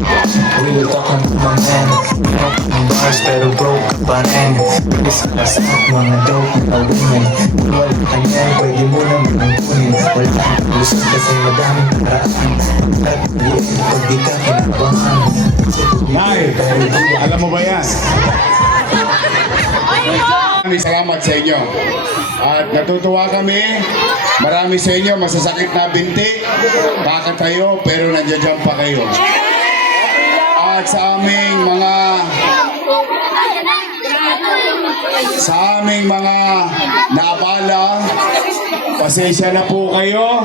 Real talk ng mga men. Broken bars pero broke pa rin. Bilis ka sa mga dope na women. Wala ka yan, pwede mo naman kunin. Wala kang lusot kasi madaming paraan. At liit pag di ka kinabangan. Nay, alam mo ba yan? Maraming salamat sa inyo. At natutuwa kami. Marami sa inyo masasakit na binti. Bakit kayo pero nandiyan pa kayo. At sa aming mga naabala, pasensya na po kayo.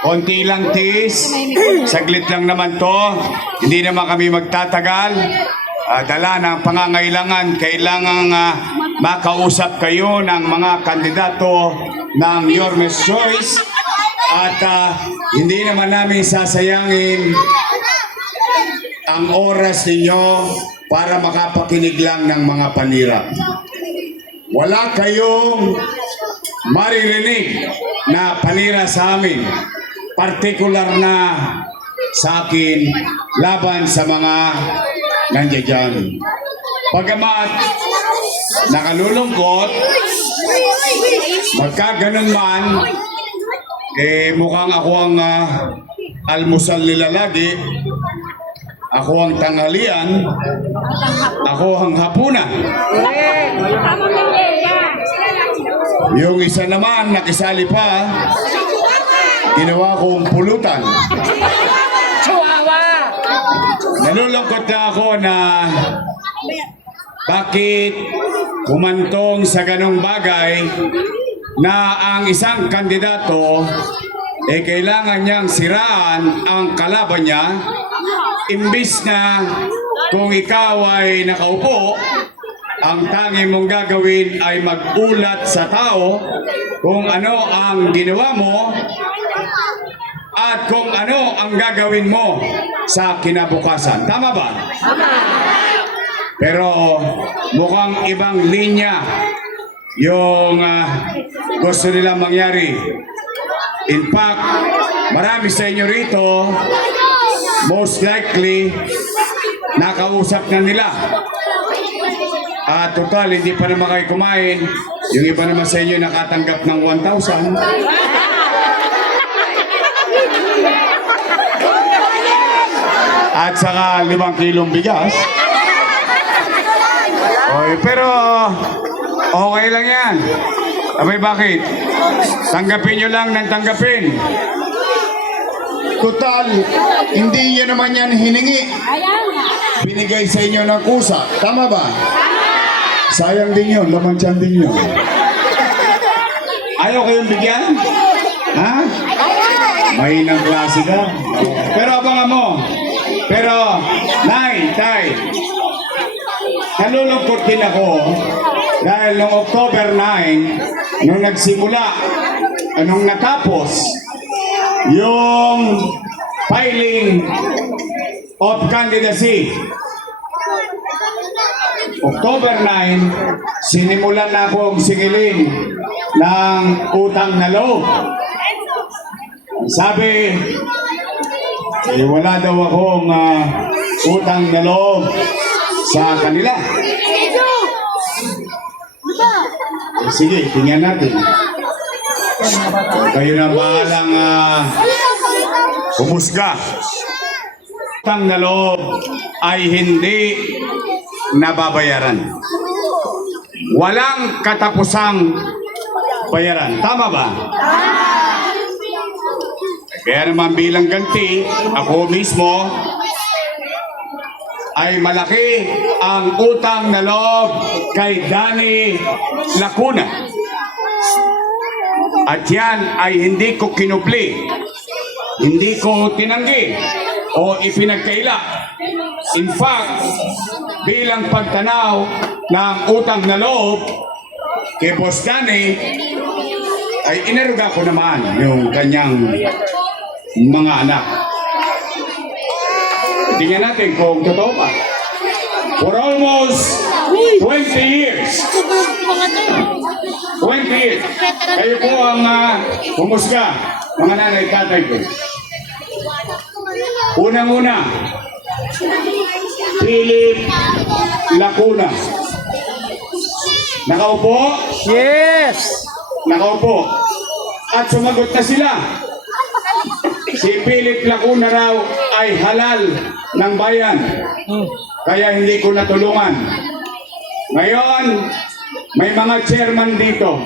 Konti lang tiis. Saglit lang naman to. Hindi naman kami magtatagal. Dala ng pangangailangan, kailangan makausap kayo ng mga kandidato ng Your Best Choice at hindi naman namin sasayangin ang oras ninyo para makapakinig lang ng mga panira. Wala kayong maririnig na panira sa amin, partikular na sa akin laban sa mga nandiyan dyan. Pagamat nakalulungkot, magkaganon man, mukhang ako ang almusal nila lagi, ako ang tanghalian, ako ang hapunan. Yung isa naman nakisali pa, ginawa kong pulutan. Nalulungkot na ako na bakit kumantong sa ganong bagay na ang isang kandidato kailangan niyang siraan ang kalaban niya imbis na kung ikaw ay nakaupo, ang tangi mong gagawin ay magulat sa tao kung ano ang ginawa mo at kung ano ang gagawin mo sa kinabukasan. Tama ba? Pero mukhang ibang linya yung gusto nilang mangyari. In fact, marami sa inyo rito, most likely, nakausap na nila. Total, hindi pa naman kayo kumain. Yung iba naman sa inyo nakatanggap ng 1,000. At saka 5 kilong bigas. Oy, pero okay lang yan. Abay, bakit? Tanggapin nyo lang ng tanggapin. Total, hindi nyo naman yan hiningi. Binigay sa inyo ng kusa. Tama ba? Sayang din yun, laman tiyan din yun. Ayaw kayong bigyan? Ha? Mahinang klase ka. Pero abangan mo. Pero, Nay, Tay, nalulungkot din ako dahil noong October 9, nung nagsimula, nung natapos, yung filing of candidacy. October 9, sinimulan na akong singilin ng utang na loob. Sabi, wala daw akong utang na loob sa kanila. Sige, tingnan natin. Kayo na bahalang humusga. Utang na loob ay hindi nababayaran. Walang katapusang bayaran. Tama ba? Kaya naman bilang ganti, ako mismo ay malaki ang utang na loob kay Danny Lacuna. At yan ay hindi ko kinupli, hindi ko tinanggi o ipinagkaila. In fact, bilang pagtanaw ng utang na loob kay Boss Danny, ay inaruga ko naman yung kanyang mga anak. Tingnan natin kung totoo pa. For almost 20 years. 20 years. Kayo po ang humusga, mga nanay, tatay ko. Unang-una, Philip Lacuna. Nakaupo? Yes! Nakaupo. At sumagot na sila. Si Philip Lacuna raw ay halal ng bayan. Kaya hindi ko natulungan. Ngayon, may mga chairman dito.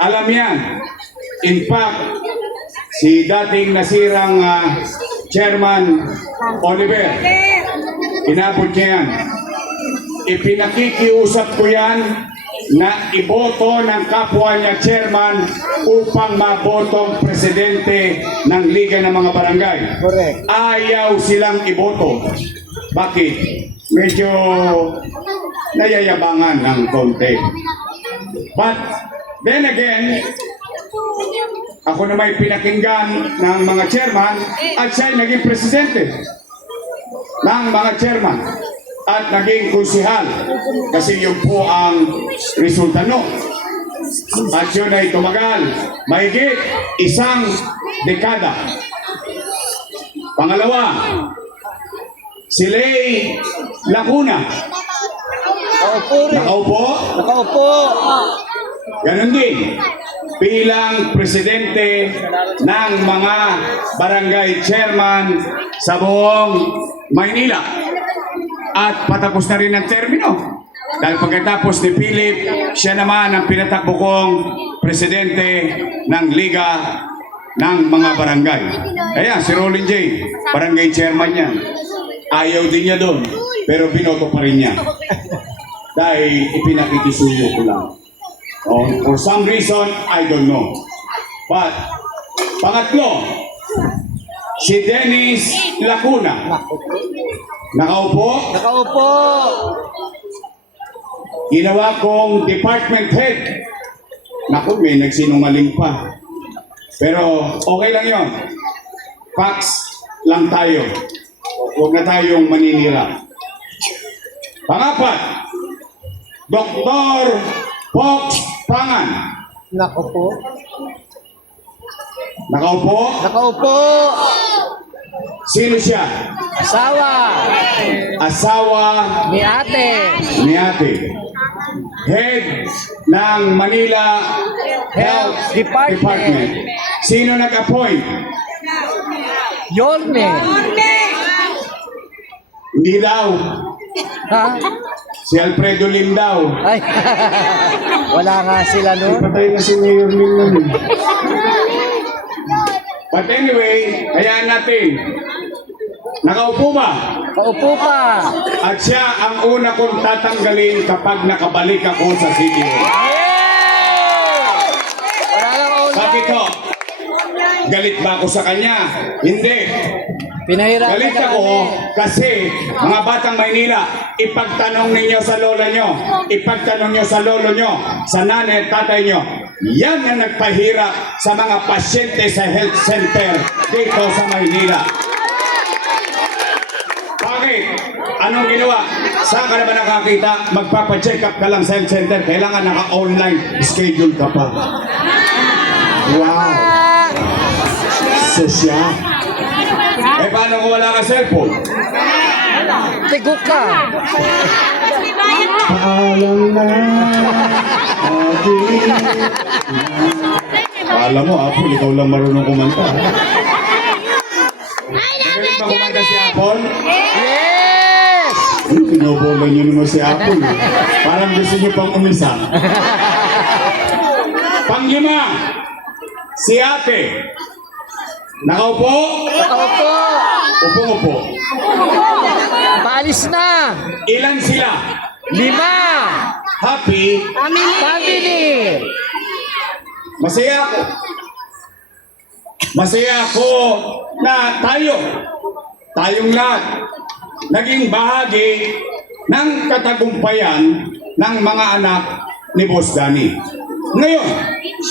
Alam yan. In fact, si dating nasirang chairman Oliver, inabot niya yan. Ipinakikiusap ko yan na iboto ng kapwa niya chairman upang mabotong presidente ng Liga ng mga Barangay. Correct. Ayaw silang iboto. Bakit? Medyo nayayabangan ng konti. But then again, ako na may pinakinggan ng mga chairman at siya ay naging presidente ng mga chairman at naging konsihal kasi yun po ang resulta no. At yun ay tumagal mahigit isang dekada. Pangalawa, si Lay Lacuna. Nakaupo rin. Nakaupo? Nakaupo. Ganon din, bilang presidente ng mga barangay chairman sa buong Maynila. At patapos na rin ang termino. Dahil pagkatapos ni Philip, siya naman ang pinatakbo kong presidente ng Liga ng mga Barangay. Ayan, si Rolin J, barangay chairman yan. Ayaw din niya doon, pero binoto pa rin niya. Dahil ipinakikisuyo ko lang. Oh, for some reason, I don't know. But, pangatlo, si Dennis Lacuna. Nakaupo? Nakaupo. Ginawa kong department head. Naku, may nagsinungaling pa. Pero okay lang yon. Facts lang tayo. Huwag na tayong maninira. Pangapat, Dr. Fox Pangan. Nakaupo. Nakaupo? Nakaupo. Sino siya? Asawa. Asawa Ni ate. ni ate. Head ng Manila Health Department. Sino nag-appoint? Yorme. Hindi daw. Ha? Si Alfredo Lim daw. Ay. Wala nga sila nun. Patay na si Mayor Lim nun. But anyway, hayaan natin. Nakaupo ba? Kaupo pa. At siya ang una kong tatanggalin kapag nakabalik ako sa city hall. Yeah! Wala lang online. Bakit ho? Galit ba ako sa kanya? Hindi. Pinahirapan Galit ka ako kami. kasi mga batang Maynila, ipagtanong ninyo sa lola nyo, ipagtanong nyo sa lolo nyo, sa nanay at tatay nyo, yan ang nagpahirap sa mga pasyente sa health center dito sa Maynila. Bakit? Anong ginawa? Saan ka naman nakakita? Magpapacheck up ka lang sa health center. Kailangan naka-online schedule ka pa. Wow! Sosya. Eh, paano kung wala ka cellphone? Tigok ka. Paalam na, alam mo, Apple, ikaw lang marunong kumanta. Magaling ba kumanta si Apple? Yes! Pinobola niyo naman si Apple. Parang gusto niyo pang umisa. Panglima, si ate. Nakaupo? Nakaupo. Upo-upo. Paalis na. Ilan sila? 5. Happy? Family. Masaya ako. Masaya ako na tayong lahat, naging bahagi ng katagumpayan ng mga anak ni Boss Danny. Ngayon,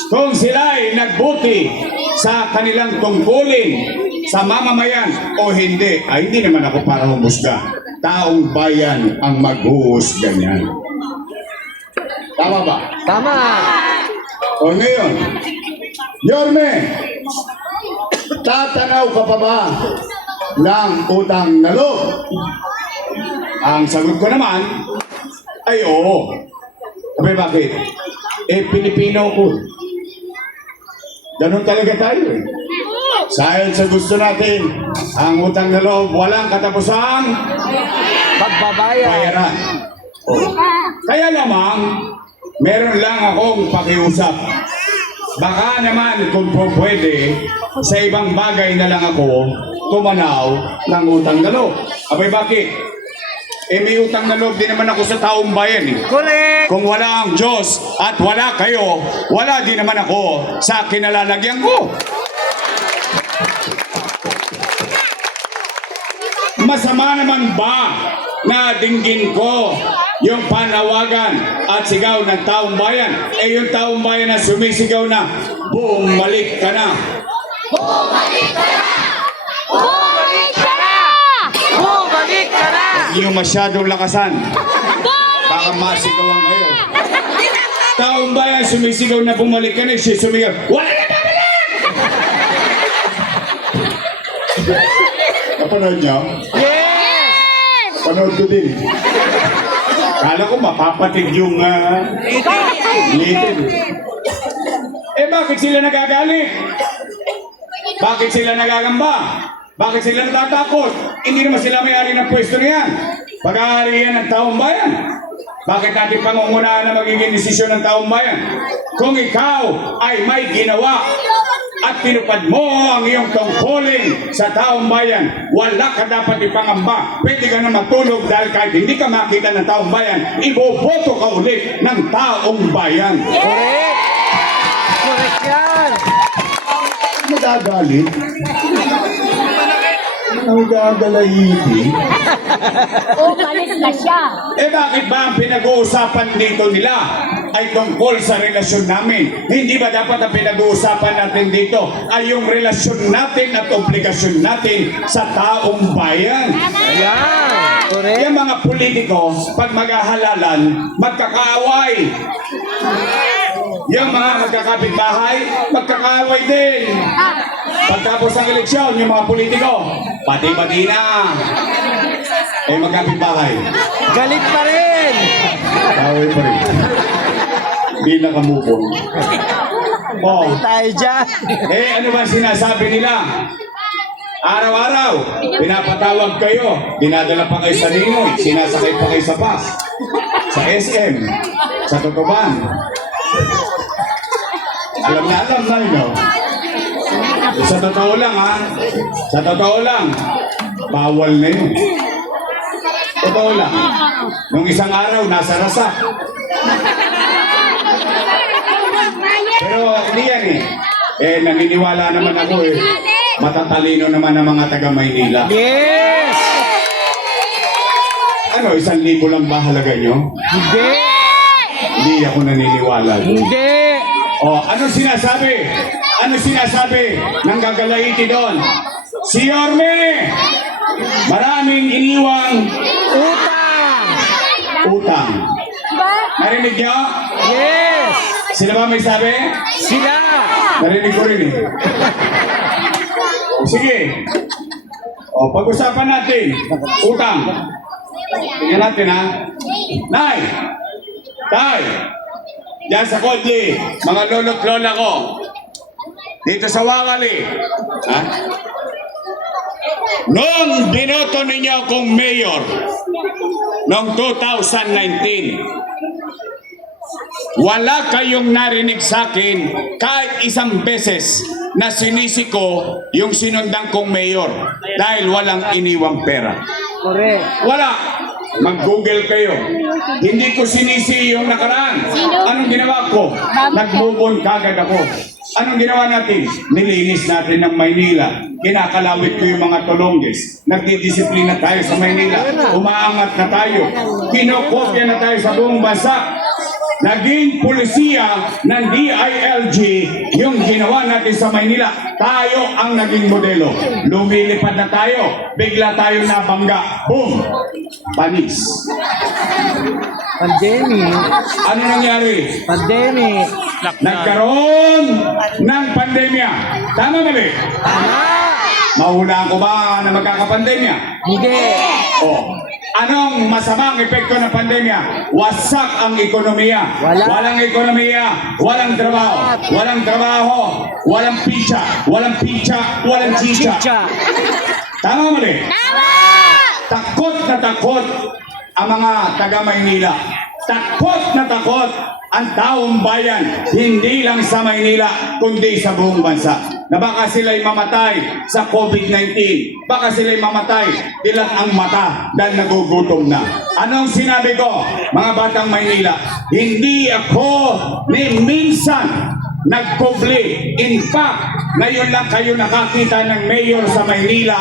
kung sila ay nagbuti sa kanilang tungkulin sa mamamayan o hindi, ay hindi naman ako para humusga. Taong bayan ang maghuhusga niyan. Tama ba? Tama. O ngayon, Yorme, Tatanaw ka pa ba ng utang na loob? Ang sagot ko naman ay oo. Sabi bakit? Pilipino ko. Ganun talaga tayo eh. Dahil sa gusto natin, ang utang na loob walang katapusang Pagbabayad. bayaran. Kaya lamang, meron lang akong pakiusap. Baka naman kung po pwede, sa ibang bagay na lang ako tumanaw ng utang na loob. Abay bakit? May utang na loob din naman ako sa taong bayan eh. Correct. Kung wala ang Diyos at wala kayo, wala din naman ako sa kinalalagyan ko. Masama naman ba na dinggin ko yung panawagan at sigaw ng taong bayan? Yung taong bayan na sumisigaw na, bumalik ka na. Bumalik ka na! Bumalik ka na! Hindi yung masyadong lakasan. Baka masigawan kayo. Taong bayan sumisigaw na bumalik ka na, siya sumigaw, wala na babalik! Napanood niyo? Yes! Panood ko din. Kala ko mapapatig yung leader. Bakit sila nagagalit? Bakit sila nagagamba? Bakit sila natatakot? Hindi naman sila may-ari ng pwesto niyan. Pag-aari yan ng taong bayan. Bakit natin pangungunahan na magiging desisyon ng taong bayan? Kung ikaw ay may ginawa at tinupad mo ang iyong tungkulin sa taong bayan, wala ka dapat ipangamba. Pwede ka na matulog dahil kahit hindi ka makita ng taong bayan, iboboto ka ulit ng taong bayan. Correct! Correct yan! Nagagalit? Nagagalaiti? Umalis na siya. Bakit ba ang pinag-uusapan dito nila ay tungkol sa relasyon namin? Hindi ba dapat ang pinag-uusapan natin dito ay yung relasyon natin at obligasyon natin sa taong bayan? Ayan! Correct! Yung mga politiko, pag maghahalalan, magkakaaway. Yung mga magkakapitbahay, magkakaaway din. Pagtapos ng eleksyon, yung mga politiko, pati-pati na. Magkapitbahay. Galit pa rin! Away pa rin. Hindi nakamupon. Oh, Tayo dyan! ano ba sinasabi nila? Araw-araw, pinapatawag kayo, dinadala pa kayo sa Ninoy, sinasakay pa kayo sa bus, sa SM, sa Tutuban. Alam na, no? Sa totoo lang, ha? Sa totoo lang, bawal na yun. Totoo lang. Nung isang araw, nasa Rasa. Pero hindi yan eh. Naniniwala naman ako eh. Matatalino naman ang mga taga-Maynila. Yes! Ano, 1,000 lang ba halaga nyo? Hindi! Hindi ako naniniwala. Hindi! Ano sinasabi? Ano sinasabi ng gagalaiti doon? Si Yorme! Maraming iniwang Utang! utang. Narinig nyo? Yes! Sila ba may sabi? Sila! Narinig ko rin eh. Sige. Pag-usapan natin. Utang. Tingnan natin ha. Nay! Tay! Diyan sa Kodli, mga lolo't lola ko. Dito sa Wangali. Ha? Noong binoto ninyo akong mayor, noong 2019, wala kayong narinig sa akin kahit isang beses na sinisi ko yung sinundan kong mayor dahil walang iniwang pera. Correct! Wala. Mag-google kayo. Hindi ko sinisi yung nakaraan. Anong ginawa ko? Nag-move on kagad ako. Anong ginawa natin? Nilinis natin ng Maynila. Kinakalawit ko yung mga tulongges. Nagdidisiplina tayo sa Maynila. Umaangat na tayo. Kinokopya na tayo sa buong bansa. Naging pulisiya ng DILG yung ginawa natin sa Maynila. Tayo ang naging modelo. Lumilipad na tayo. Bigla tayo nabangga. Boom! Panis. Pandemic! Ano nangyari? Pandemic! Nagkaroon ng pandemya. Tama mali? Tama! Mahulaan ko ba na magkakapandemya? Hindi. Oh. Anong masamang epekto ng pandemya? Wasak ang ekonomiya. Walang ekonomiya, walang trabaho. Walang trabaho, walang pizza. Walang pizza, walang chicha. Chicha. Tama mali? Takot na takot ang mga taga Maynila. Takot na takot ang taong bayan, hindi lang sa Maynila, kundi sa buong bansa. Na baka sila'y mamatay sa COVID-19. Baka sila'y mamatay, dilat ang mata dahil nagugutom na. Anong sinabi ko, mga batang Maynila? Hindi ako ni minsan nagkubli. In fact, ngayon lang kayo nakakita ng mayor sa Maynila.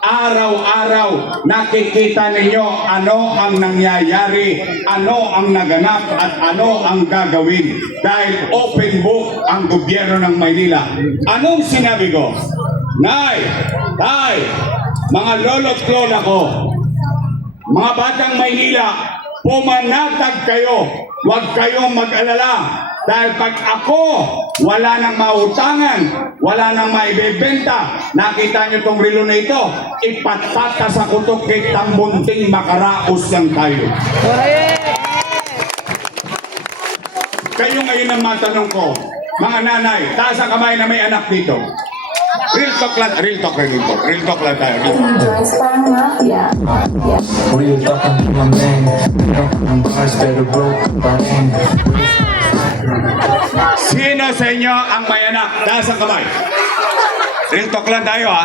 Araw-araw nakikita ninyo ano ang nangyayari, ano ang naganap at ano ang gagawin. Dahil open book ang gobyerno ng Maynila. Anong sinabi ko? Nay, tay, mga lolo't lola ko, mga batang Maynila, pumanatag kayo. Huwag kayong mag-alala. Dahil pag ako, wala nang mautangan, wala nang maibebenta, nakita nyo itong relo na ito, ipatata sa kutok kay tambunting makaraos lang tayo. Correct. Kayo ngayon ang matanong ko, mga nanay, taas ang kamay na may anak dito. Real talk lang tayo. Joyce, parang mafia. Real talking to my man. Broken bars, pero broke pa rin. Sino sa inyo ang may anak? Taas ang kamay. Real talk lang tayo, ha?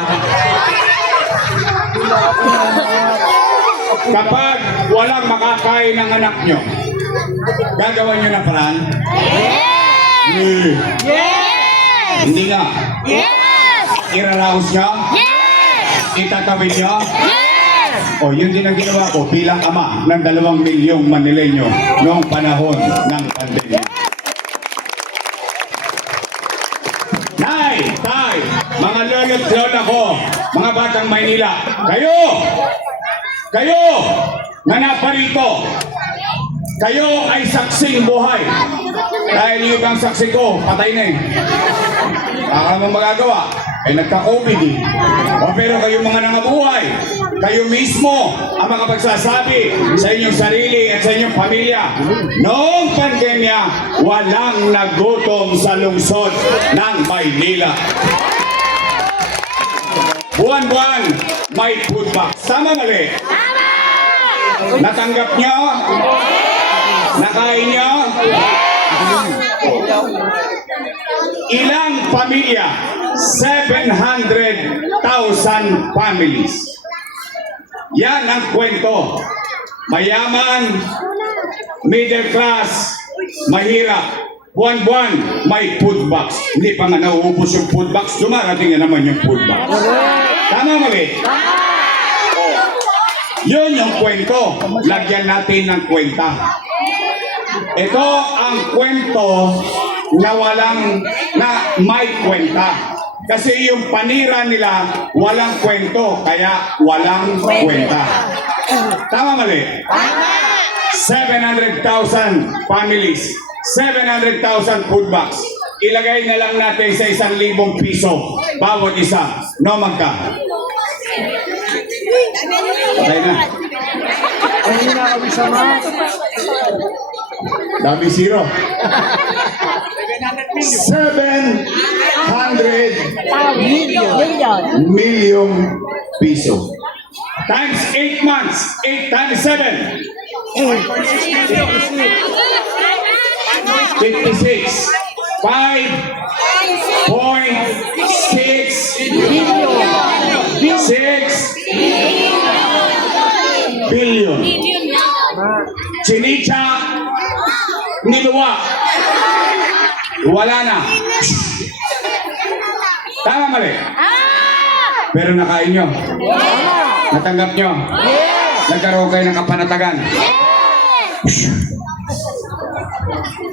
Kapag walang makakain ng anak nyo, gagawan nyo ng paraan? Yes! Hindi nga. Yes! Iraraos nyo? Yes! Itatawid nyo? Yes! O, yun din ang ginawa ko bilang ama ng 2 milyong Manileño noong panahon ng pandemya. Nay, tay, mga lolo't lola ko, mga batang Maynila, kayo, na naparito, kayo ay saksing buhay. Dahil yung ibang saksi ko, patay na eh. Baka naman magagawa, ay nagka-COVID eh. O pero kayo mga nangabuhay, kayo mismo ang makapagsasabi sa inyong sarili at sa inyong pamilya. Noong pandemya, walang nagutom sa lungsod ng Maynila. Buwan-buwan, may food box. Tama mali? Natanggap nyo? Nakain nyo? Ilang pamilya? 700,000 families. Yan ang kwento. Mayaman, middle class, mahirap. Buwan-buwan, may food box. Hindi pa nga nauubos yung food box, dumarating na naman yung food box. Tama mali? Yun yung kwento. Lagyan natin ng kwenta. Ito ang kwento na may kwenta. Kasi yung panira nila, walang kwento, kaya walang kwenta. Tama mali? 700,000 families, 700,000 food box. Ilagay na lang natin sa 1,000 piso bawat isa. No, magka? Patay na. Hindi na kami sama. Dami zero. 700 million piso. Times 8 months. 8 times 7. 56. 5.6 billion. Chinicha, niluwa. Wala na. Tama mali? Pero nakain nyo? Natanggap nyo? Nagkaroon kayo ng kapanatagan?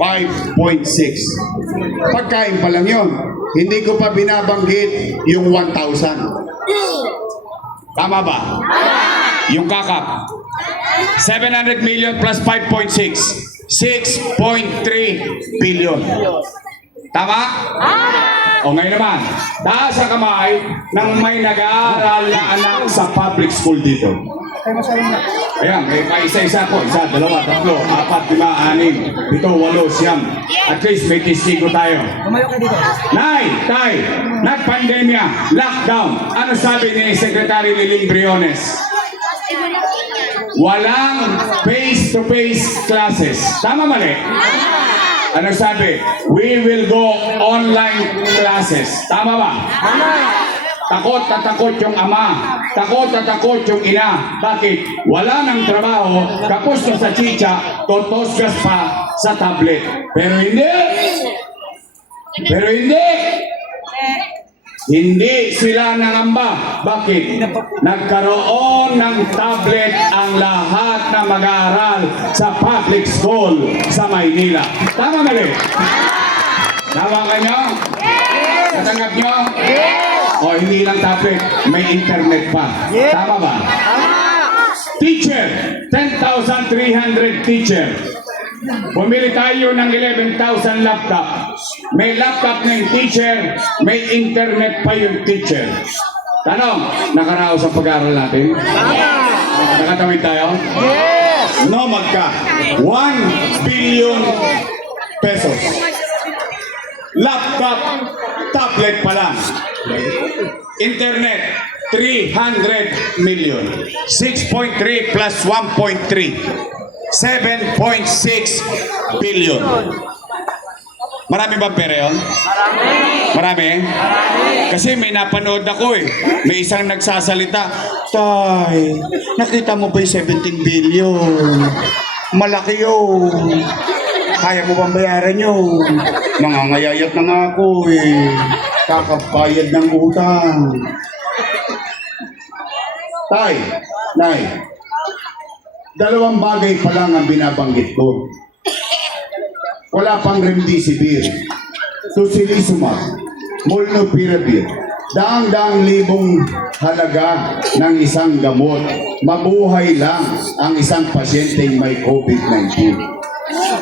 5.6. Pagkain pa lang yun. Hindi ko pa binabanggit yung 1,000. Tama ba? Yung kakap. 700 million plus 5.6. 6.3 billion. Tama? O ngayon naman, taas ang kamay ng may nag-aaral na anak sa public school dito. Ayan, may isa-isa po. 1, 2, 3, 4, 5, 6, 7, 8, 9. At least may testigo tayo. Nay, tay, nagpandemya, lockdown. Ano sabi ni Secretary Liling Briones? Walang face-to-face classes. Tama mali? Ano sabi? We will go online classes. Tama ba? Takot na takot yung ama. Takot na takot yung ina. Bakit? Wala nang trabaho, kapos na sa chicha, totosgas pa sa tablet. Pero hindi. Hindi sila nangamba. Bakit? Nagkaroon ng tablet ang lahat na mag-aaral sa public school sa Maynila. Tama mali? Tama ka nyo? Natanggap nyo? O hindi lang tablet, may internet pa. Tama ba? Teacher, 10,300 teacher. Bumili tayo ng 11,000 laptop. May laptop na yung teacher, may internet pa yung teacher. Tanong, nakaraos ang pag-aaral natin? Nakatawid tayo? No, magka. 1 billion pesos. Laptop, tablet pa lang. Internet, 300 million. 6.3 plus 1.3. 7.6 billion. Marami bang pera yun? Marami. Kasi may napanood ako eh. May isang nagsasalita, Tay, nakita mo ba yung 17 billion? Malaki yun. Kaya mo bang bayaran yun? Nangangayayat na nga ako eh. Kakapayad ng utang. Tay, Nay, 2 bagay pa lang ang binabanggit ko. Wala pang remdesivir, tocilizumab, molnupiravir, daang-daang libong halaga ng isang gamot. Mabuhay lang ang isang pasyenteng may COVID-19.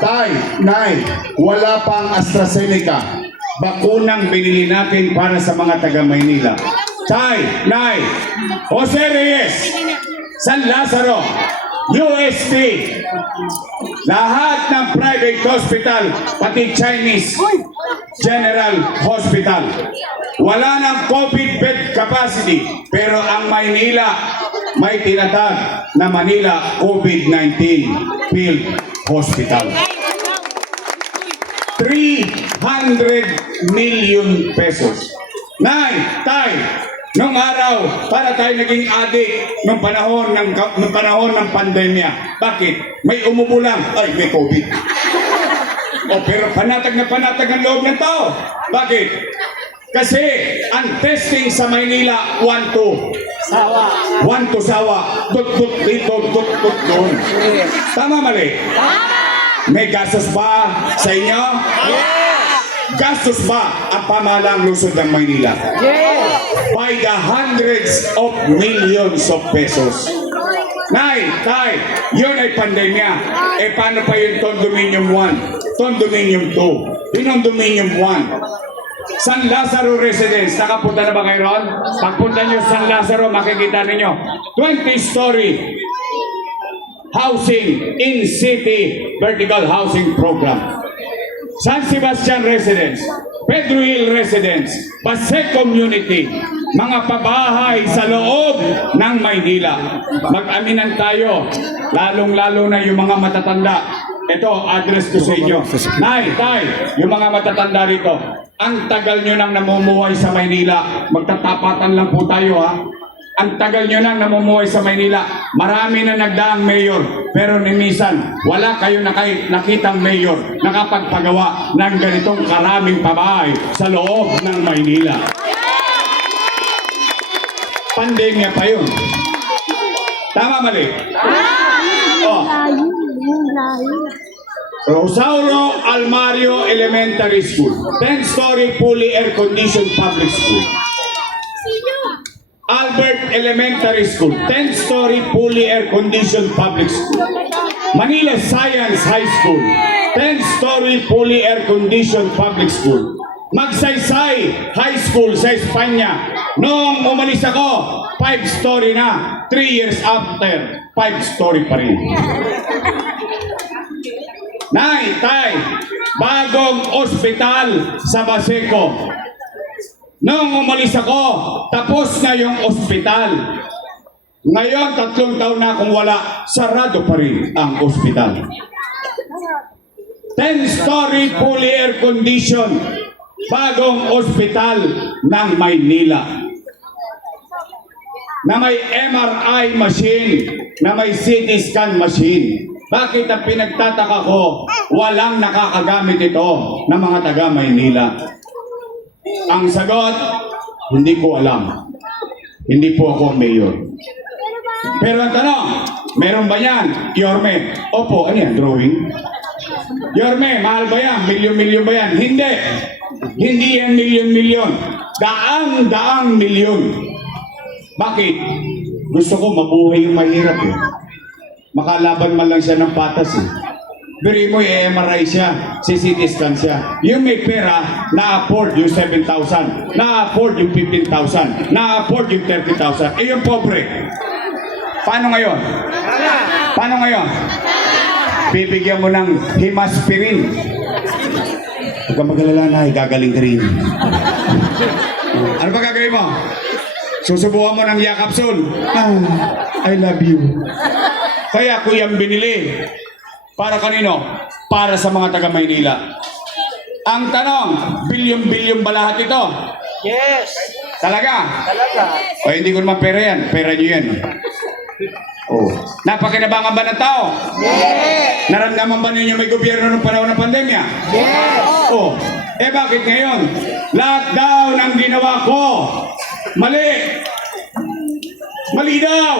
Tay, Nay, wala pang AstraZeneca, bakunang binili natin para sa mga taga-Maynila. Tay, Nay, Jose Reyes, San Lazaro, UST, lahat ng private hospital, pati Chinese General Hospital. Wala ng COVID bed capacity, pero ang Maynila may tinatag na Manila COVID-19 Field Hospital. 300 million pesos. Nay, Tay, nung araw, para tayo naging adik nung panahon ng pandemya. Bakit? May umubo lang, ay may COVID. O pero panatag ang loob ng tao. Bakit? Kasi ang testing sa Maynila, 1 to sawa. Dut dito, dut doon. Tama mali? May gastos ba sa inyo? Gastos ba ang pamahalang lungsod ng Maynila? By the hundreds of millions of pesos. Nay, Tay, yun ay pandemya. Eh paano pa yung Condominium 1? Condominium 2? Condominium 1? San Lazaro Residence, nakapunta na ba kayo ron? Pagpunta nyo San Lazaro, makikita ninyo 20-story housing in city vertical housing program. San Sebastian Residence, Pedro Hill Residence, Pasay Community, mga pabahay sa loob ng Maynila. Mag-aminan tayo, lalong-lalo na yung mga matatanda. Ito, address ko sa inyo. Nay, Tay, yung mga matatanda rito, ang tagal nyo nang namumuhay sa Maynila. Magtatapatan lang po tayo, ha? Ang tagal nyo nang namumuhay sa Maynila. Marami na nagdaang mayor. Pero minsan, wala kayo nakitang mayor nakapagpagawa ng ganitong karaming pabahay sa loob ng Maynila. Pandemya pa yun. Tama mali? Oh. Rosauro Almario Elementary School. 10-story fully air-conditioned public school. Albert Elementary School, 10-story fully air-conditioned public school. Manila Science High School, 10-story fully air-conditioned public school. Magsaysay High School sa Espanya. Noong umalis ako, 5-story na. 3 years after, 5-story pa rin. Nay, tay, bagong ospital sa Baseco. Noong umalis ako, tapos na yung ospital. Ngayon, 3 taon na akong wala, sarado pa rin ang ospital. 10-story fully air condition, bagong ospital ng Maynila. Na may MRI machine, na may CT scan machine. Bakit ang pinagtataka ko, walang nakakagamit ito ng mga taga Maynila? Ang sagot, hindi ko alam. Hindi po ako mayor. Pero ang tanong, meron ba yan? Yorme, opo, ano yan, drawing? Yorme, mahal ba yan? Milyon-milyon ba yan? Hindi. Hindi yan milyon-milyon. Daang-daang milyon. Bakit? Gusto ko mabuhay yung mahirap eh. Makalaban man lang siya ng patas eh. Biri mo, MRI siya, CT scan siya. Yung may pera, na-afford yung 7,000, na-afford yung 15,000, na-afford yung 30,000. Eh yung pobre, paano ngayon? Paano ngayon? Bibigyan mo ng himaspirin. Huwag ka mag-alala na, gagaling ka rin. Ano ba gagawin mo? Susubukan mo ng yakapsul. I love you. Kaya ko yung binili. Para kanino? Para sa mga taga Maynila. Ang tanong, bilyon-bilyon ba lahat ito? Yes. Talaga? Talaga. O hindi ko naman pera yan. Pera nyo yan. Oh. Napakinabangan ba ng tao? Yes. Naramdaman ba ninyo may gobyerno ng panahon ng pandemya? Yes. Oh. Eh bakit ngayon? Lahat daw ng ginawa ko, mali. Mali daw.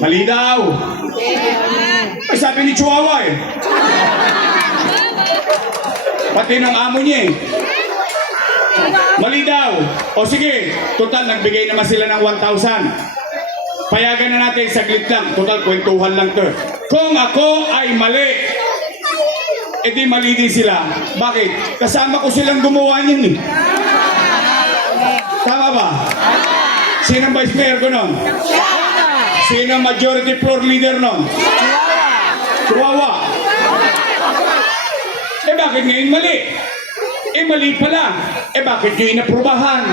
Mali daw. Ay sabi ni Chihuahua eh. Pati ng amo niya eh. Mali daw. O sige, total nagbigay naman sila ng 1,000. Payagan na natin saglit lang. Total, kwentuhan lang to. Kung ako ay mali, edi mali din sila. Bakit? Kasama ko silang gumawa niyan eh. Tama ba? Sino ang vice mayor ko nun? Sino ang majority floor leader nun? Chihuahua. Eh bakit ngayon mali? Eh mali pala. Eh bakit nyo inaprubahan?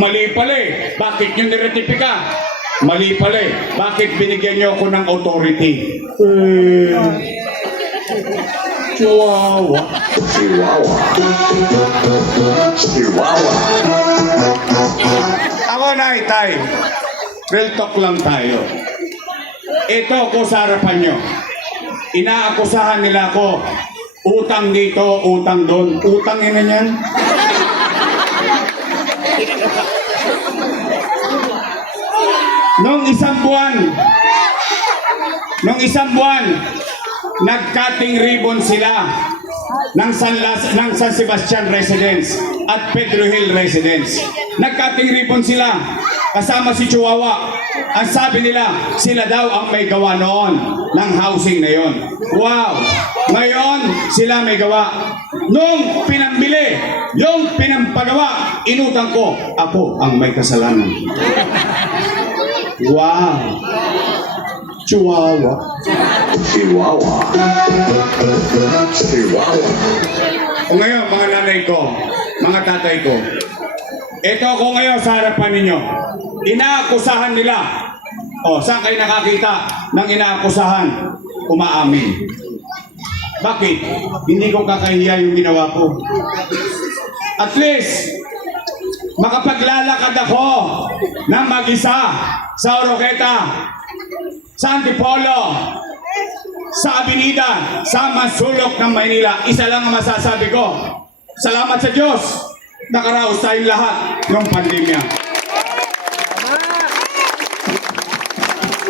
Mali pala eh. Bakit nyo niretipika? Mali pala eh. Bakit binigyan nyo ako ng authority? Chihuahua. Ako na itay. Real talk lang tayo. Ito ko sa harapan nyo. Inaakusahan nila ako. Utang dito, utang doon. Utang ina niyan. Nung isang buwan, nag-cutting ribbon sila ng San Sebastian Residence at Pedro Hill Residence. Nag-cutting ribbon sila kasama si Chihuahua. Ang sabi nila, sila daw ang may gawa noon ng housing na yon. Wow! Ngayon, sila may gawa. Nung pinambili, yung pinampagawa, inutang ko, ako ang may kasalanan. Wow! Chihuahua. O ngayon, mga nanay ko, mga tatay ko, ito ako ngayon sa harapan ninyo. Inaakusahan nila. O, saan kayo nakakita ng inaakusahan? Umaamin. Bakit? Hindi ko kakahiya yung ginawa ko. At least, makapaglalakad ako ng mag-isa sa Oroqueta, sa Antipolo, sa Avenida, sa Masulok ng Maynila. Isa lang ang masasabi ko. Salamat sa Diyos. Nakaraos tayong lahat ng pandemya.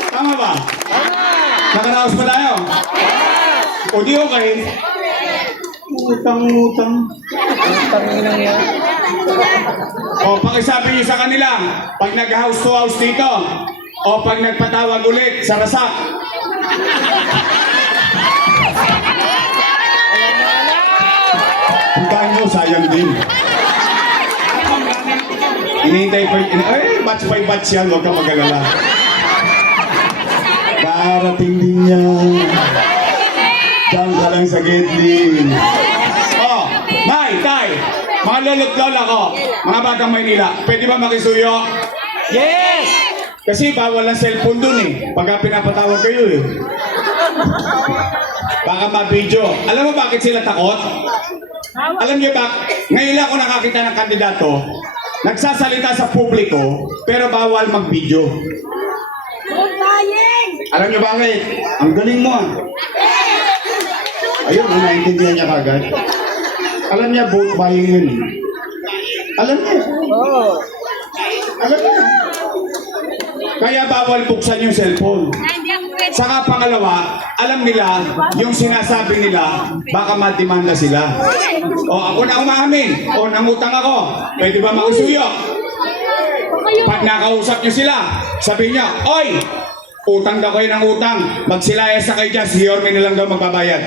Tama ba? Nakaraos pa tayo? O di okay? Utang. Tanginang yan. O pakisabi niyo sa kanila, pag nag-house to house dito, o pag nagpatawag ulit sa rasak. Puntahan nyo, sayang din. Hinihintay pa ay, batch by batch yan, huwag ka mag-alala. Darating din yan. Diyan ka lang sa gitling. Oh, May, Tay, mga lolo't lola ko, mga batang Maynila, pwede ba makisuyo? Yes! Kasi bawal ang cellphone dun eh, pagka pinapatawag kayo eh. Baka ma-video. Alam mo bakit sila takot? Alam niyo ba, ngayon lang ako nakakita ng kandidato, nagsasalita sa publiko, pero bawal mag-video. Alam niyo bakit? Ang galing mo ah. Ayun, naintindihan niya kagad. Alam niya, vote buying yun. Alam niya. Oh. Alam niya. Kaya bawal buksan yung cellphone. Saka pangalawa, alam nila, yung sinasabi nila, baka mademanda sila. O ako na umamin, o nangutang ako, pwede ba makisuyo? Pag nakausap nyo sila, sabihin nyo, oy, utang daw kayo ng utang, magsilayas na kayo dyan, si Yorme na lang daw magbabayad.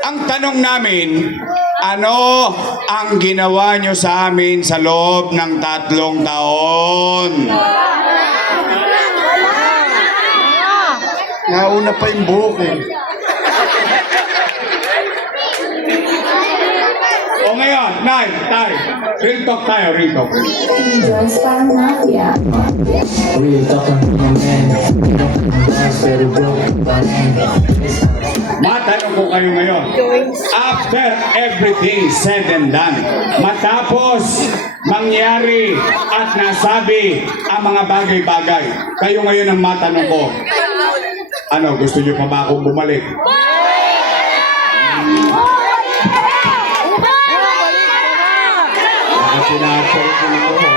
Ang tanong namin, ano ang ginawa nyo sa amin sa loob ng 3 taon? Nauna pa yung buhok eh. O ngayon, Nay, Tay, real talk tayo, real talk. Enjoy Spark Mafia. Real talk ang mga men. Bars pero broke pa rin. Matanong ko kayo ngayon, after everything said and done, matapos mangyari at nasabi ang mga bagay-bagay, kayo ngayon ang matanong ko, ano, gusto niyo pa ba akong bumalik? Baka sinasabi ko na ako.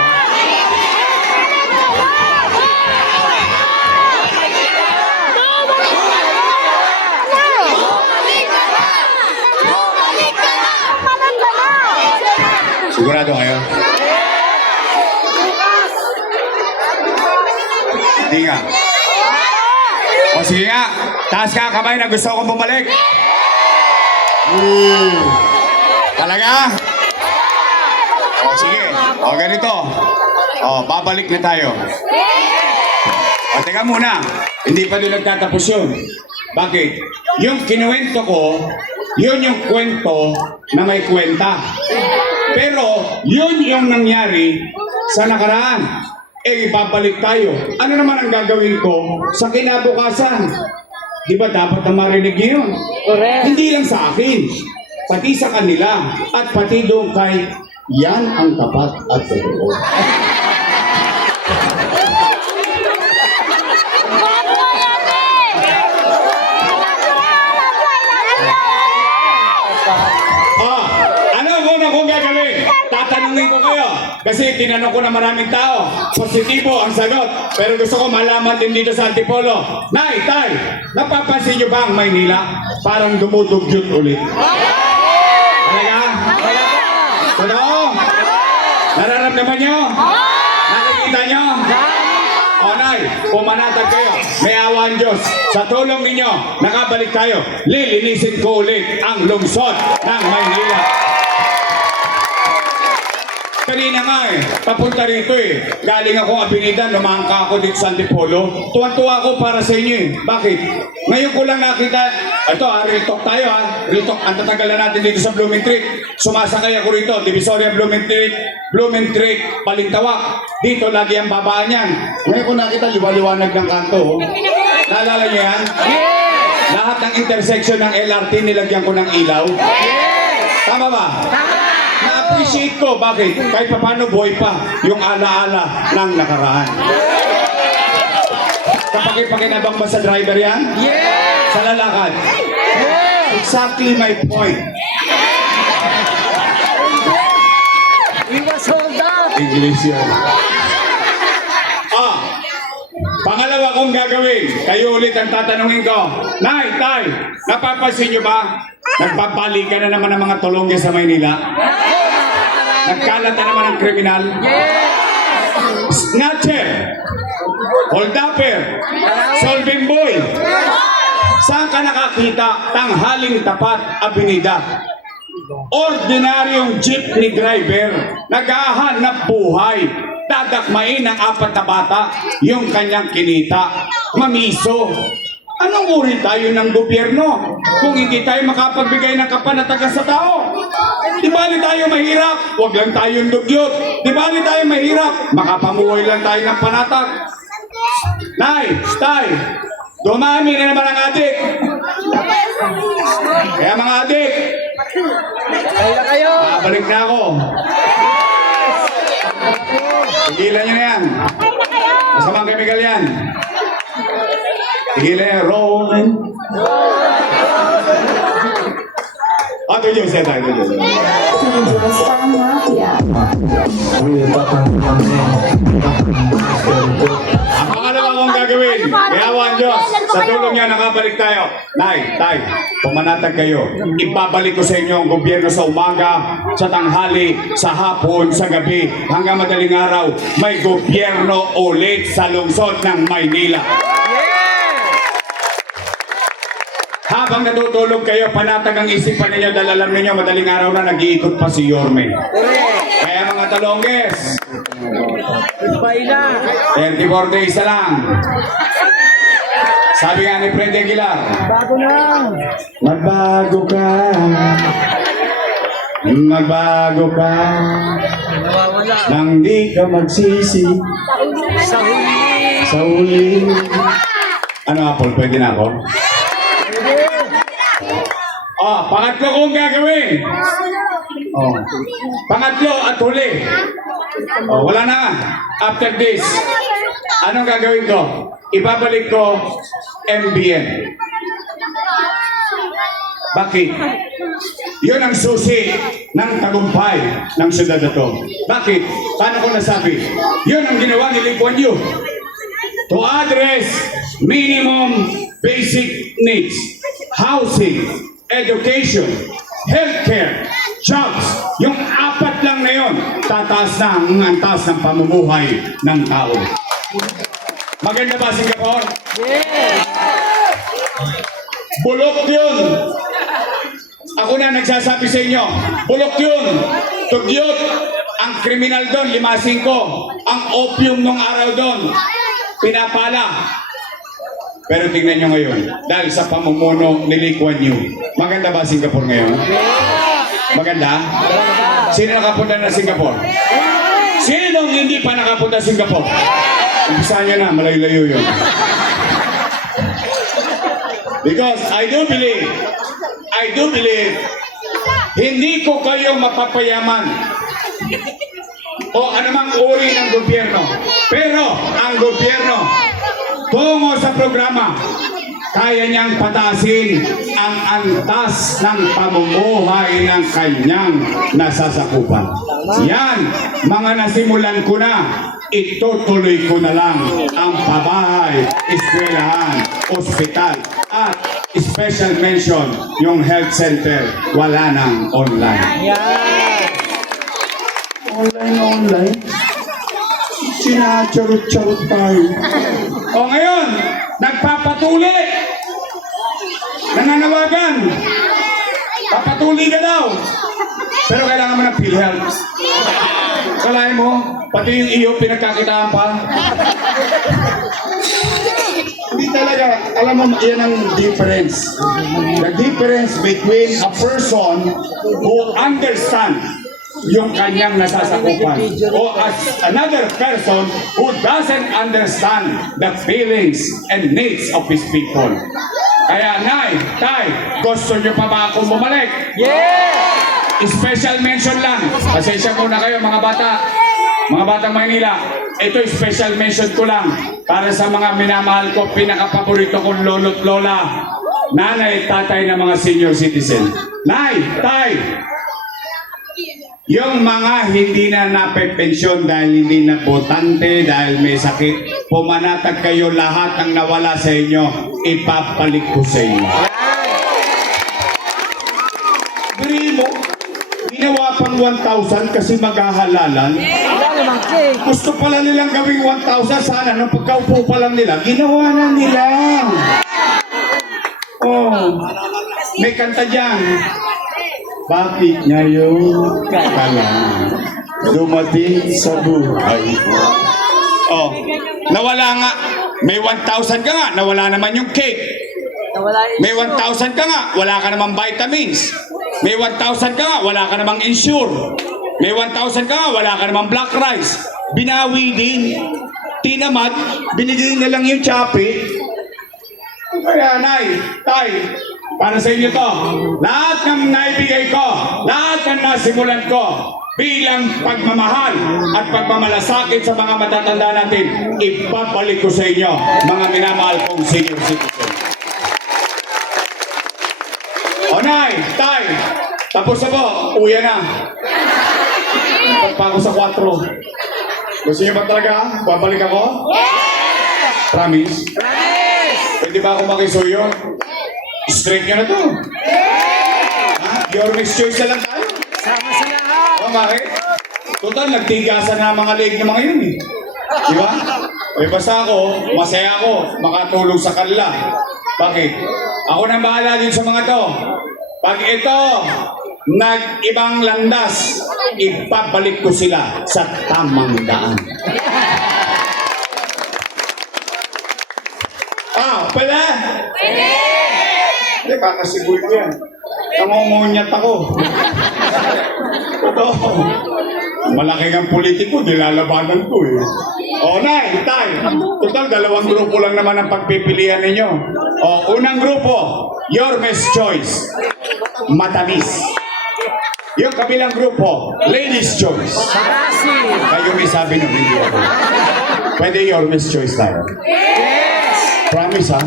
Sigurado kayo? Hindi nga. O sige nga, taas ka ang kamay na gusto kong bumalik. Talaga? O sige, o ganito. O, babalik na tayo. O teka muna, hindi pa doon nagtatapos yun. Bakit? Yung kinuwento ko, yun yung kwento na may kwenta. Pero, yun yung nangyari sa nakaraan. Eh, ibabalik tayo. Ano naman ang gagawin ko sa kinabukasan? Di ba dapat na marinig niyo yun? Correct. Hindi lang sa akin, pati sa kanila, at pati doon kay yan ang tapat at totoo. Ano ang una kong gagawin? Tatanungin ko kayo. Kasi tinanong ko na maraming tao. Positibo ang sagot. Pero gusto ko malaman din dito sa Antipolo. Nay, Tay, napapansin niyo ba ang Maynila? Parang dumudugyot ulit. Talaga? Totoo? Nararamdaman niyo? Nakikita niyo? O Nay, pumanatag kayo. May awa ang Diyos. Sa tulong ninyo, nakabalik tayo. Lilinisin ko ulit ang lungsod ng Maynila. Kanina nga papunta rito Galing ako Abinida, lumangka ako dito sa Antipolo. Tuwan-tuwa ako para sa inyo Bakit? Ngayon ko lang nakita, ito real talk tayo Real talk, ang tatagal na natin dito sa Blooming Creek. Sumasakay ako rito, Divisoria, Blooming Creek, Balintawak. Dito lagi ang babaan yan. Ngayon ko nakita, liwaliwanag ng kanto. Naalala niyo yan? Yes! Lahat ng intersection ng LRT nilagyan ko ng ilaw. Yes! Tama ba? Na-appreciate ko. Bakit? Kahit paano buhay pa yung alaala ng nakaraan. Kapag pakinabang ba sa driver yan? Yes! Sa lalakad? Yes! Exactly my point. We was sold out. English yan. Pangalawa kong gagawin, kayo ulit ang tatanungin ko. Nay, Tay, napapansin nyo ba? Nagpapalikan na naman ang mga tulongge sa Maynila. Nagkalat na naman ang kriminal. Snatcher, holdupper, solving boy. Saan ka nakakita? Tanghaling tapat, Avenida. Ordinaryong jeepney driver, naghahanap buhay, dadakmain ng 4 na bata, yung kanyang kinita, mamiso. Anong uri tayo ng gobyerno kung hindi tayo makapagbigay ng kapanatagan sa tao? Di bali tayo mahirap, huwag lang tayong dugyot. Di bali tayo mahirap, makapamuhay lang tayo ng panatag. Nay, tay, dumami na naman ang adik. Kaya mga adik, Kayo na kayo. babalik na ako. Tigilan nyo na yan. Masamang chemical yan. Tigilan yan. Rolling. Tujuh saya tahu tujuh. Dangerous Star Mafia. We're talking to my man. Broken boys better broke. Ang pangalawa kong gagawin, kayawan Diyos, sa tulong niya nakabalik tayo. Nay, tay, pumanatag kayo. Ibabalik ko sa inyo ang gobyerno sa umaga, sa tanghali, sa hapon, sa gabi, hanggang madaling araw, may gobyerno ulit sa lungsod ng Maynila. Habang natutulog kayo, panatag ang isipan ninyo dahil alam ninyo, madaling araw na nag-iikot pa si Yorme. Kaya mga talongges, Goodbye na. 34 days na lang. Sabi nga ni Fred Aguilar, Bago na. magbago ka. Magbago ka. Nawawala. Nang di ka magsisi Sa huli. sa uli. Ano, Apple? Pwede na ako? Pangatlo kong gagawin. Pangatlo at huli. Wala na. After this, anong gagawin ko? Ibabalik ko MBN. Bakit? Yun ang susi ng tagumpay ng syudad na to. Bakit? Paano ko nasabi? Yun ang ginawa ni Lee Kuan Yew to address minimum basic needs. Housing, education, healthcare, jobs. Yung 4 lang na yun, tataas na ang taas ng pamumuhay ng tao. Maganda ba Singapore? Bulok yun. Ako na nagsasabi sa inyo, bulok yun. Tugyot. Ang kriminal doon, 5-5. Ang opium nung araw doon, pinapala. Pero tingnan nyo ngayon, dahil sa pamumuno ni Lee Kuan Yew, maganda ba Singapore ngayon? Maganda? Sino nakapunta na Singapore? Sinong hindi pa nakapunta Singapore? Umpisahan nyo na, malayo-layo yun. Because I do believe, hindi ko kayo mapapayaman o anumang uri ng gobyerno. Pero ang gobyerno, tungo sa programa, kaya niyang pataasin ang antas ng pamumuhay ng kanyang nasasakupan. Yan, mga nasimulan ko na, itutuloy ko na lang ang pabahay, eskwelahan, ospital, at special mention, yung health center, wala nang online. Online? Sinacharot-charot tayo. O ngayon, nagpapatuli. Nananawagan. Papatuli ka daw. Pero kailangan mo ng PhilHealth. Kalahin mo, pati yung iyo pinagkakitaan pa. Hindi talaga, alam mo, yan ang difference. The difference between a person who understands yung kanyang nasasakupan o as another person who doesn't understand the feelings and needs of his people. Kaya, Nay, Tay, gusto nyo pa ba akong bumalik? Special mention lang. Pasensya ko na kayo mga bata. Mga batang Maynila, ito special mention ko lang para sa mga minamahal ko, pinakapaborito kong lolo't lola, nanay, tatay na mga senior citizen. Nay, tay, yung mga hindi na napepensyon dahil hindi na botante, dahil may sakit, pumanatag kayo lahat ng nawala sa inyo, ipapalik ko sa inyo. Primo, ginawa pang 1,000 kasi maghahalalan. Gusto pala nilang gawing 1,000, sana nung pagkaupo pa lang nila, ginawa na nila. Oh, may kanta dyan. Bakit ngayon ka lang dumating sa buhay ko? Oh, nawala nga. May 1,000 ka nga, nawala naman yung cake. Nawala yung May 1,000 ka nga, wala ka namang vitamins. May 1,000 ka nga, wala ka namang insure. May 1,000 ka nga, wala ka namang black rice. Binawi din. Tinamad, binigay na lang yung chapi. Kaya, Nay, Tay, para sa inyo to, lahat ng naibigay ko, lahat ng nasimulan ko, bilang pagmamahal at pagmamalasakit sa mga matatanda natin, ipabalik ko sa inyo, mga minamahal kong senior citizen. O Nay, Tay, tapos na po, uwi na. Pagpa ako sa 4. Gusto niyo ba talaga? Babalik ako? Yes! Promise? Pwede ba ako makisuyo? Straight nyo na to. Ha? Your next choice na lang tayo. sama sila ha. O bakit? Total, nagtigasan na ang mga leeg ng mga yun eh. Di ba? Eh basta ako, masaya ako, makatulong sa kanila. Bakit? Ako na bahala din sa mga to. Pag ito, nag-ibang landas, ipabalik ko sila sa tamang daan. Pwede? Pwede! Hindi, kakasigul ko yan. Nangungunyat ako. Totoo. Malaki ang politiko, nilalabanan ko eh. O, Nay, Tay, total, 2 grupo lang naman ang pagpipilian ninyo. O, unang grupo, your best choice. Matamis. Yung kabilang grupo, ladies' choice. Kasi. Kayo may sabi nung hindi ako. Pwede your best choice tayo. Promise ha?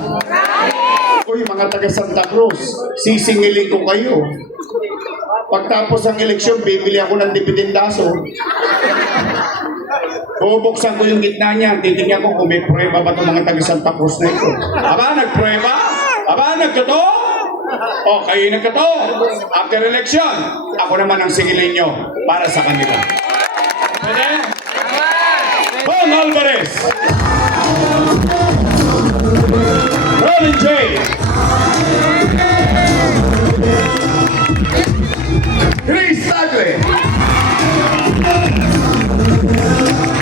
Uy, mga taga Santa Cruz, sisingilin ko kayo. Pagtapos ng eleksyon, bibili ako ng dibidendaso. Bubuksan ko yung gitna niya. Titingnan ko kung may prueba ba itong mga taga Santa Cruz na ito. Aba, nagprueba? Aba, nagtotoo? O, kayo nagtotoo? After election, ako naman ang singilin nyo para sa kanila. Pwede? Bong Alvarez! Rolling J! Chris Tagle!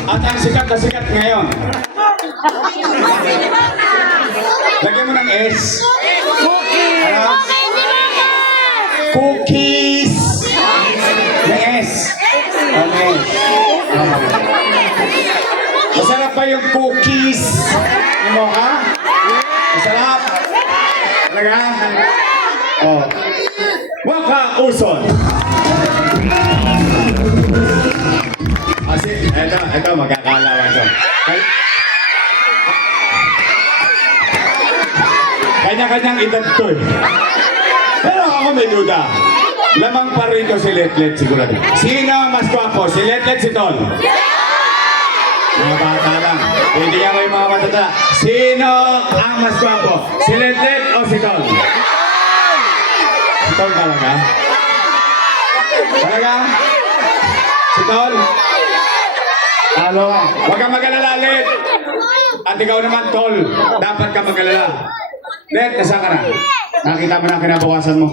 At ang sikat na sikat ngayon. Lagyan mo ng S. Ano? Cookies! May S. Okay. Masarap pa yung cookies. Ano ka? Masarap. Talaga? Oh. Waka Uson. Kasi, eto, magkakalawan to. Kanya-kanyang edad to eh. Pero ako may duda. Lamang pa rin to si Letlet sigurado. Sino ang mas gwapo? Si Letlet, si Tol? Mga bata lang. Hindi nga may mga matata. Sino ang mas gwapo? Si Letlet o si Tol? Si Tol talaga? Talaga? Si Tol? Halo? Huwag kang mag-alala, Let. At ikaw naman, Tol. Dapat ka mag-alala. Let, nasaan ka na? Nakita mo na ang kinabukasan mo.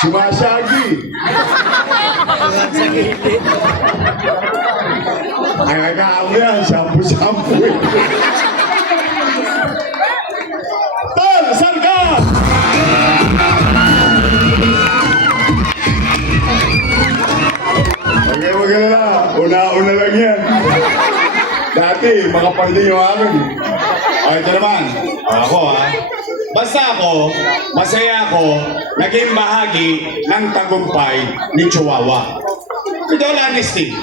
Sumasagi. Ay, ako yan. Shampoo-shampoo. Tol, saan ka? Okay, maganda. Una-una lang yan. Dati, makapandi yung akin. O, ito naman. Ako ha. Basta ako, masaya ako, naging bahagi ng tagumpay ni Chihuahua. With all honesty,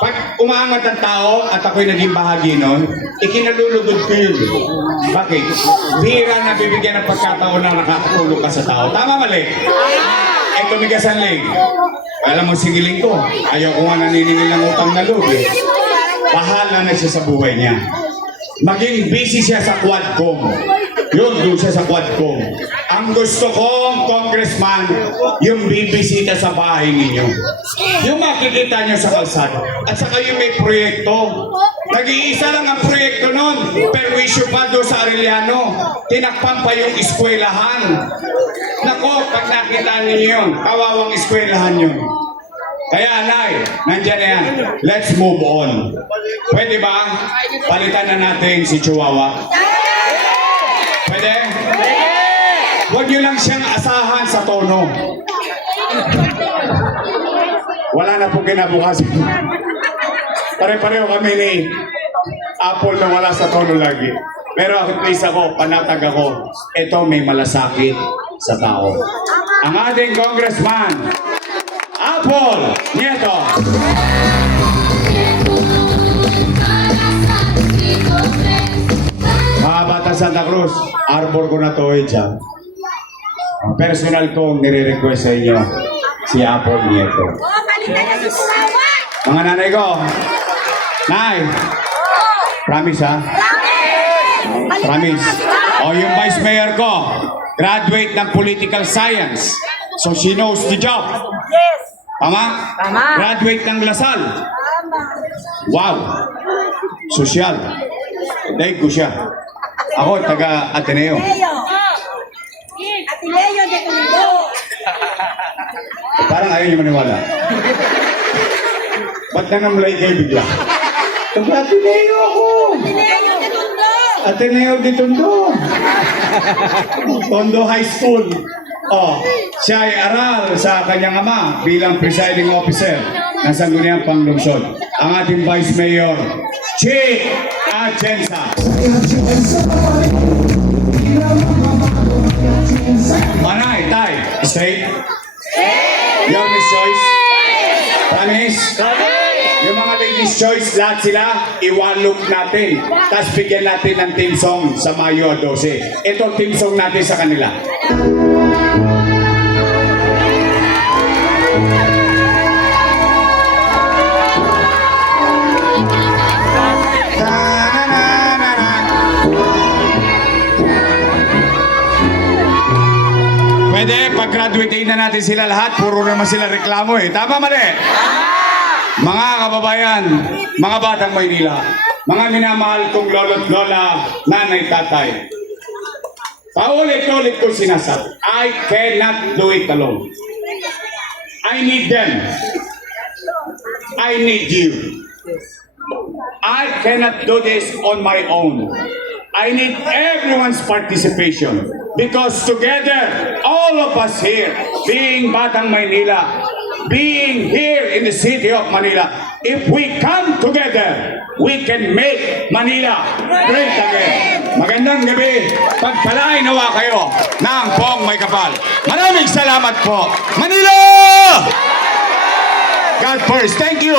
pag umaangat ang tao at ako'y naging bahagi nun, ikinalulugod ko yun. Bakit? Bihira na bibigyan ng pagkataon na nakakatulong ka sa tao. Tama, mali? Eh, tumigas ang leg. Alam mo, singiling ko. Ayaw ko nga naniningil ng utang na loob eh. Bahala na siya sa buhay niya. Maging busy siya sa Quadcom. Yun, doon siya sa quad ko. Ang gusto kong congressman, yung bibisita sa bahay ninyo. Yung makikita nyo sa kalsada. At saka yung may proyekto. Nag-iisa lang ang proyekto nun. Perwisyo pa doon sa Arellano. Tinakpan pa yung eskwelahan. Nako, pag nakita ninyo yun, kawawang eskwelahan yun. Kaya, Nay, nandyan na yan. Let's move on. Pwede ba? Palitan na natin si Chihuahua. Pwede? Huwag nyo lang siyang asahan sa tono. Wala na po kinabukasan. Pare-pareho kami ni Apple na wala sa tono lagi. Pero at least ako, panatag ako. Ito may malasakit sa tao. Ang ating congressman, Apple Nieto. Mga bata Santa Cruz, arbor ko na to dyan. Ang personal kong nire-request sa inyo, si Apple Nieto. Mga nanay ko, Nay, promise ha? Promise. O yung vice mayor ko, graduate ng political science. So she knows the job. Tama? Tama. Graduate ng Lasal. Wow. Sosyal. Daig ko siya. Ako, taga Ateneo. Atileo de Toledo. Parang ayaw niyo maniwala. Ba't nangamlay kayo bigla? Taga Ateneo ako. Atileo de Tondo. Ateneo de Tondo. Tondo High School. Oh, siya ay aral sa kanyang ama bilang presiding officer ng Sangguniang Panglungsod. Ang ating Vice Mayor, Chi Atienza. Manay, Tay, straight? Your Miss Choice? Promise? Yung mga ladies choice, lahat sila, iwalok natin. Tapos bigyan natin ng team song sa Mayo 12. Ito team song natin sa kanila. Pwede, pag-graduate na natin sila lahat, puro naman sila reklamo eh. Tama mali? Mga kababayan, mga batang Maynila, mga minamahal kong lolo't lola, nanay, tatay. Paulit-ulit ko sinasabi, I cannot do it alone. I need them. I need you. I cannot do this on my own. I need everyone's participation because together, all of us here, being Batang Maynila, being here in the city of Manila, if we come together, we can make Manila great again. Magandang gabi. Pagpalain nawa kayo ng Pong May Kapal. Maraming salamat po. Manila! God first. Thank you.